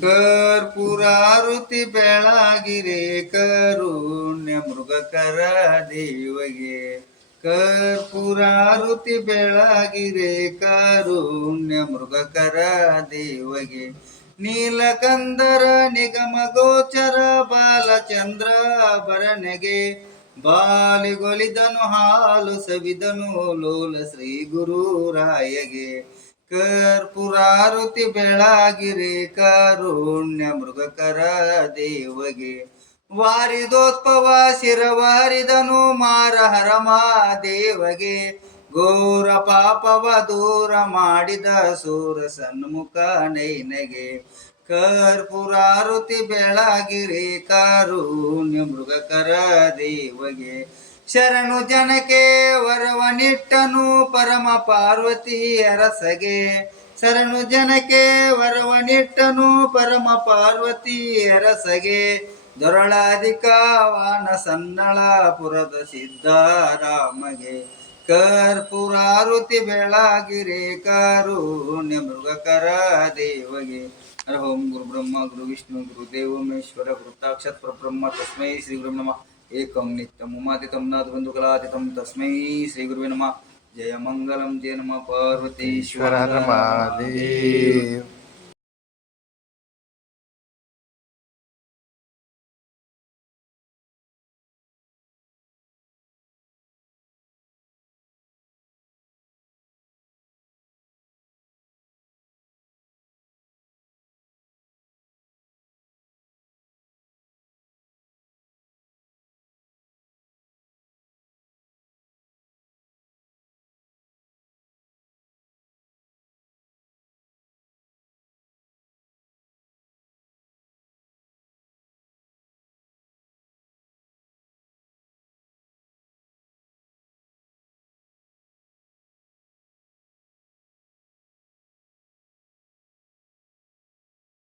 ಕರ್ಪುರಾರುತಿ ಬೆಳಗಿರೆ, ಕರುಣ್ಯ ಮೃಗಕರ ದೇವಗೆ. ಕರ್ಪುರಾರುತಿ ಬೆಳಗಿರೆ, ಕರುಣ್ಯ ಮೃಗಕರ ದೇವಗೆ. ನೀಲಕಂದರ ನಿಗಮ ಗೋಚರ, ಬಾಲಚಂದ್ರ ಭರಣೆಗೆ. ಬಾಲಿಗೊಲಿದನು ಹಾಲು ಸವಿದನು, ಲೋಲ ಶ್ರೀ ಗುರು ರಾಯಗೆ. ಕರ್ಪುರಾರುತಿ ಬೆಳಗಿರಿ ಕರುಣ್ಯ ಮೃಗಕರ ದೇವಗೆ. ವಾರಿದೋತ್ಪವ ಶಿರವಾರಿದನು ಮಾರ ಹರಮ ದೇವಗೆ ಘೋರ ಪಾಪವ ದೂರ ಮಾಡಿದ ಸೂರ ಸನ್ಮುಖ ನೈನಗೆ. ಕರ್ಪುರಾರುತಿ ಬೆಳಗಿರಿ ಕಾರುಣ್ಯ ಮೃಗಕರ ದೇವಗೆ. ಶರಣು ಜನಕ್ಕೆ ವರವನಿಟ್ಟನು ಪರಮ ಪಾರ್ವತಿ ಅರಸಗೆ. ಶರಣು ಜನಕ್ಕೆ ವರವನಿಟ್ಟನು ಪರಮ ಪಾರ್ವತಿ ಅರಸಗೆ. ದೊರಳಾಧಿಕ ವಾನ ಸನ್ನಳಪುರದ ಸಿದ್ಧಾರಾಮಗೆ. ಕರ್ಪುರಾರುತಿ ಬೆಳಗಿರಿ ಕರುಣ್ಯ ಮೃಗಕರ ದೇವಗೆ. ಹರ ಓಂ ಗುರು ಬ್ರಹ್ಮ ಗುರು ವಿಷ್ಣು ಗುರು ದೇವೋಮೇಶ್ವರ ಗುರುತಾಕ್ಷತ್ ಗುರು ಪರಬ್ರಹ್ಮ ತಸ್ಮೈ ಶ್ರೀ ಗುರು ನಮಃ. एकं नित्यम् उमातितं तस्मै श्रीगुरुवे नमः। जय मङ्गलं जय नमः पार्वतीश्वर नमः।